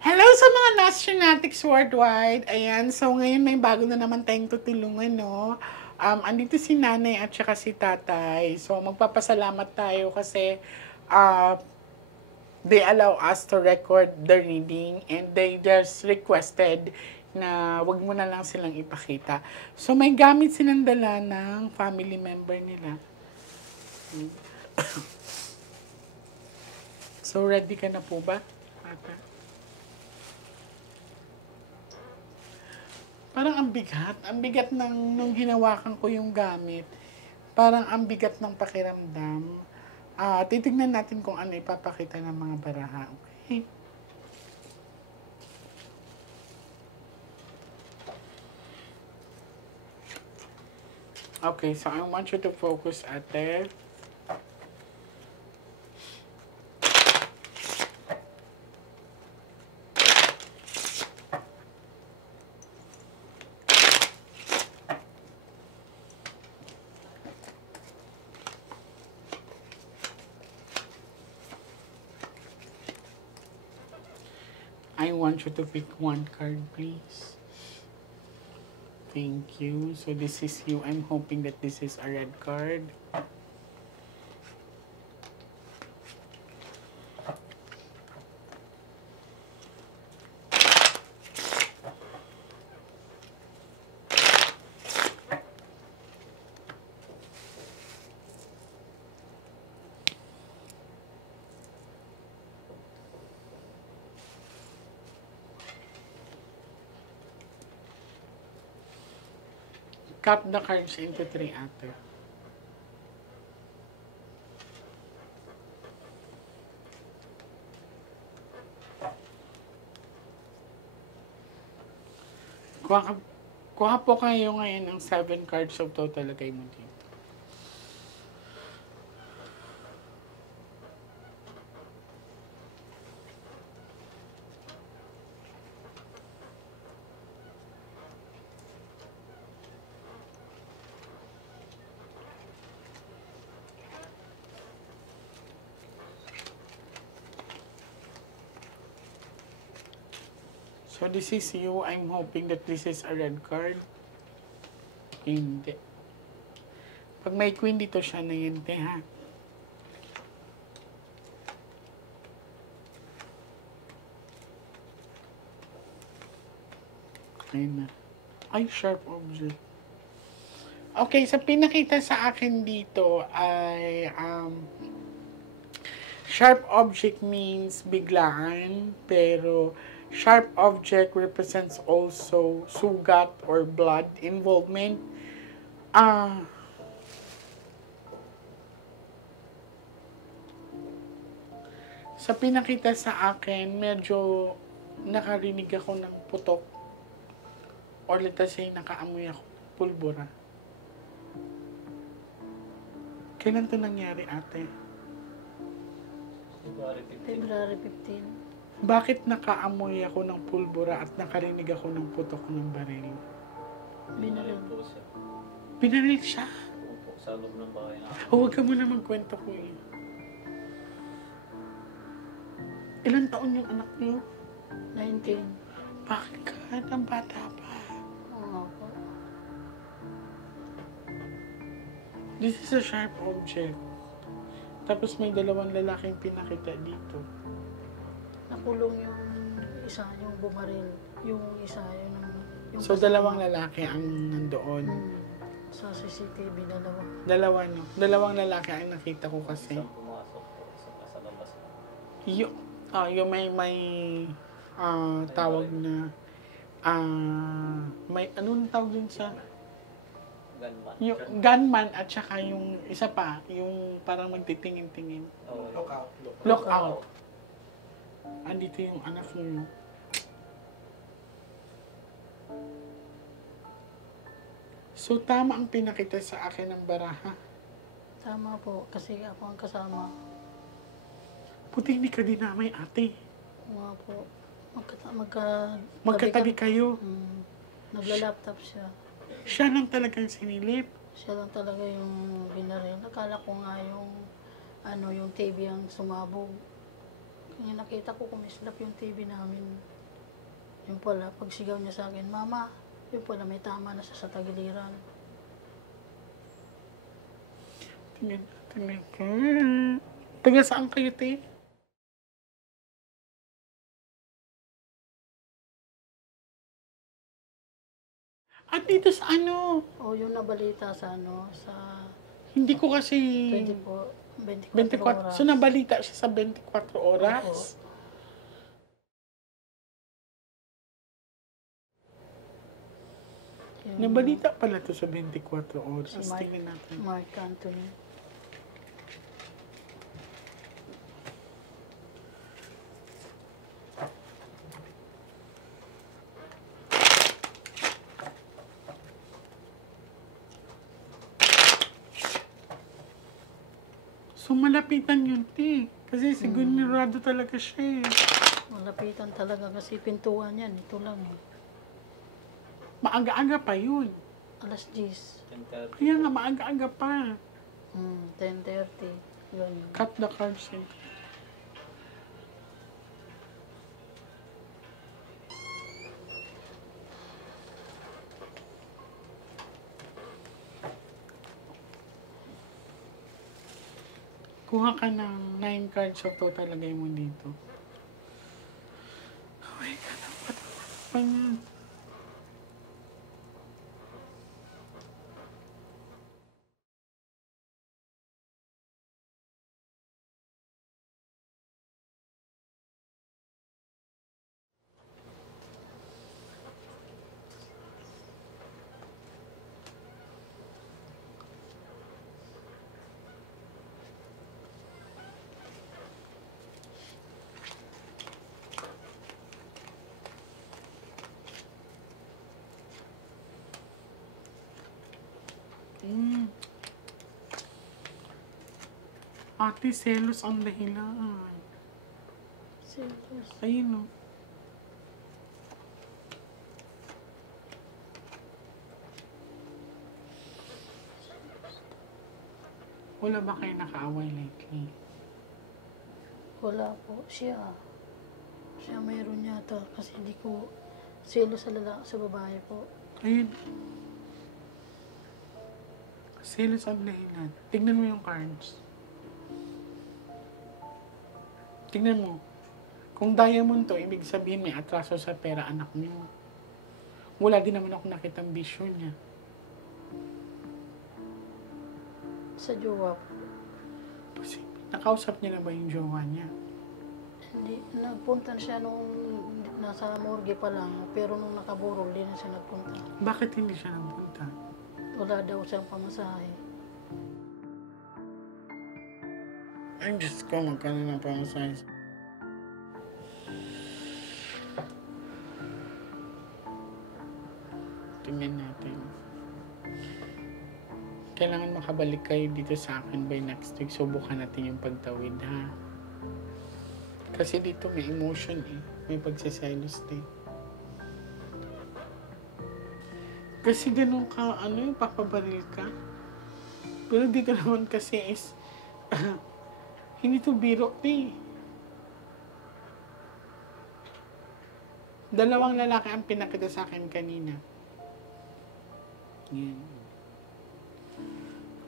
Hello sa mga Nostronatics worldwide. Ayan, so ngayon may bago na naman tayong tutulungan, no? Andito si nanay at saka si tatay. So magpapasalamat tayo kasi uh, they allow us to record the reading and they just requested na wag mo na lang silang ipakita. So may gamit silang dala ng family member nila. So ready ka na po ba? Ata? Parang ang bigat ng nung hinawakan ko yung gamit. Parang ang bigat ng pakiramdam. Titignan natin kung ano ipapakita ng mga baraha. Okay? Okay, so I want you to focus, ate. I want you to pick one card, please. Thank you. So this is you. I'm hoping that this is a red card. Cut the cards into three, ate. Kuha, kuha po kayo ngayon ng 7 cards of total. Lagay mo dito. So this is you. I'm hoping that this is a red card. Hindi. Pag may queen dito siya na yun, ha? Ayun na. Ay, sharp object. Okay, sa pinakita sa akin dito ay sharp object means biglaan, pero sharp object represents also sugat or blood involvement. Sa pinakita sa akin, medyo nakarinig ako ng putok or let us say nakaamoy ako pulbura. Kailan to nangyari, ate? February 15. Bakit nakaamoy ako ng pulbura at nakarinig ako ng putok ng baril? Binaril. po siya. Binaril siya? Opo, sa loob ng bahay na. Huwag ka muna magkwento ko eh. Ilan taon yung anak niyo? 19. Bakit ka? Ang bata pa. Oo po. This is a sharp object. Tapos may dalawang lalaking pinakita dito. Nakulong yung isa, yung bumaril. Yung isa, yung So, dalawang lalaki ang nandoon. Sa CCTV, dalawa. Dalawa, no? Dalawang lalaki ang nakita ko kasi. Isang pumasok po, isang nasa labas. Yung may tawag na, may, anong tawag dun sa, Gunman. yung gunman at saka yung isa pa, yung parang magtitingin-tingin. Oh, Look out. Andito yung anak niyo. So, tama ang pinakita sa akin ng baraha. Tama po, kasi ako ang kasama. Puti hindi ka dinamay, ate. Mga po. Magkatabi kayo. Nagla-laptop siya. Siya lang talagang sinilip. Siya lang talaga yung binaril. Nakala ko nga yung yung TV ang sumabog. Yung nakita ko kumislap yung TV namin. Yung pala, pag sigaw niya sa akin, Mama, yung pala may tama na sa tagiliran. Tingnan natin ito. Taga saan kayo, te? At dito sa ano? O yung nabalita sa ano, sa Hindi ko kasi... 24 24. oras. So, nabalita siya sa 24 oras? Opo. Yung Nabalita pala to sa 24 oras. Si Mark. Tingnan natin. Mark Anthony. So, malapitan yun, te. Kasi sigurado talaga siya eh. Malapitan talaga kasi pintuan yan. Ito lang eh. Maaga-aga pa yun. Alas 10. 10:30. Kaya nga, maaga-aga pa. 10:30. Yun. Cut the cards in. Kuha ka ng 9 cards of total, lagay mo dito. Oh my God, ang patapat pa niyan. Ate, selos ang dahilan. Serious. Ayun o. Wala ba kayo nakaaway lately? Wala po. Siya. Siya mayroon yata. Kasi hindi ko silo sa lalaki, sa babae po. Ayun. Selos ang dahilan. Tignan mo yung cards. Tignan mo. Kung diamond to, ibig sabihin may atraso sa pera anak niyo. Wala din naman ako nakitang bisyo niya. Sa jowa po. Kasi nakausap niya na ba yung jowa niya? Hindi, nagpunta siya nung nasa morgue pa lang. Pero nung nakaburol, hindi na siya nagpunta. Bakit hindi siya nagpunta? Wala daw siyang pamasahe. Ay, Diyos ko, magkano ng pamasahe. Tingnan natin. Kailangan makabalik kayo dito sa akin by next week. Subukan natin yung pagtawid, ha? Kasi dito may emotion eh. May pagsiselos din. Kasi ganun ka, yung papabaril ka. Pero dito naman kasi is, hindi to biro, eh. Dalawang lalaki ang pinakita sa akin kanina. Yan.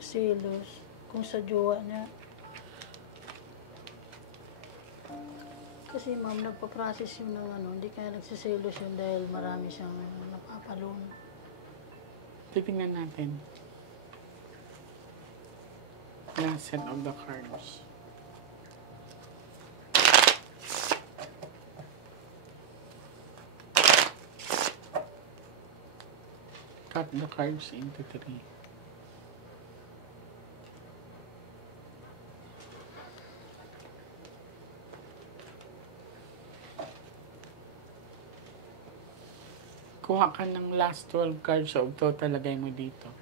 Silos. Kung sa jowa niya. Kasi ma'am, nagpa-process yun ng ano, hindi kaya nagsisilos yun dahil marami siyang napapalun. Titingnan natin. Last set of the cards. Cut the cards into 3. Kuha ka ng last 12 cards of total, lagay mo dito.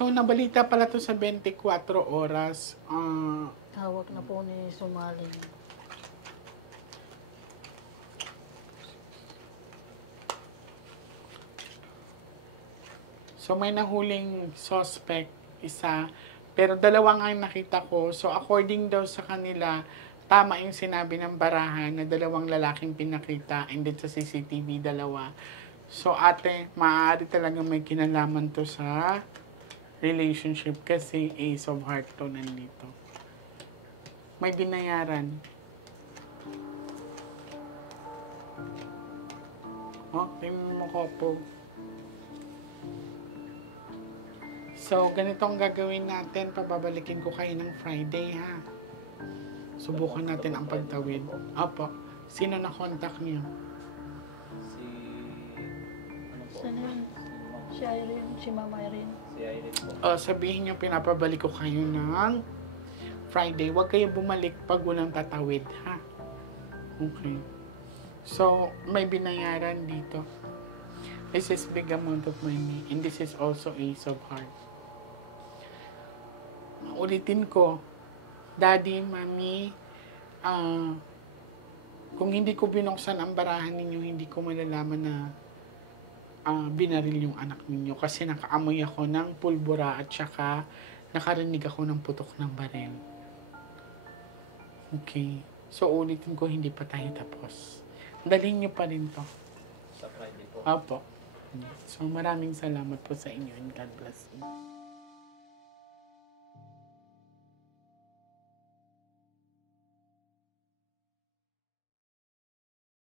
So, nabalita pala to sa 24 oras. Hawak na po ni Sumaling. So, may nahuling suspect, isa. Pero dalawa nga yung nakita ko. So, according daw sa kanila, tama yung sinabi ng barahan na dalawang lalaking pinakita and then sa CCTV, dalawa. So, ate, maaari talaga may kinalaman to sa relationship kasi Ace of Heart to nandito. May binayaran. Oh, tingnan mo ko po. So, ganito ang gagawin natin. Pababalikin ko kayo ng Friday, ha? Subukan natin ang pagtawid. Opo. Sino na contact niyo? Si... Ano po? Sino yun? Si Irene, si Mama Irene. Si Irene po. Sabihin niyo, pinapabalik ko kayo ng Friday. Huwag kayo bumalik pag walang tatawid, ha? Okay. So, may binayaran dito. This is big amount of money. And this is also Ace of Heart. Ulitin ko, Daddy, Mami, kung hindi ko binuksan ang barahan ninyo, hindi ko malalaman na binaril yung anak ninyo kasi nakaamoy ako ng pulbura at saka nakarinig ako ng putok ng baril. Okay. So, ulitin ko, hindi pa tayo tapos. Dalhin nyo pa rin to. Sa Friday po. Opo. So, maraming salamat po sa inyo and God bless you.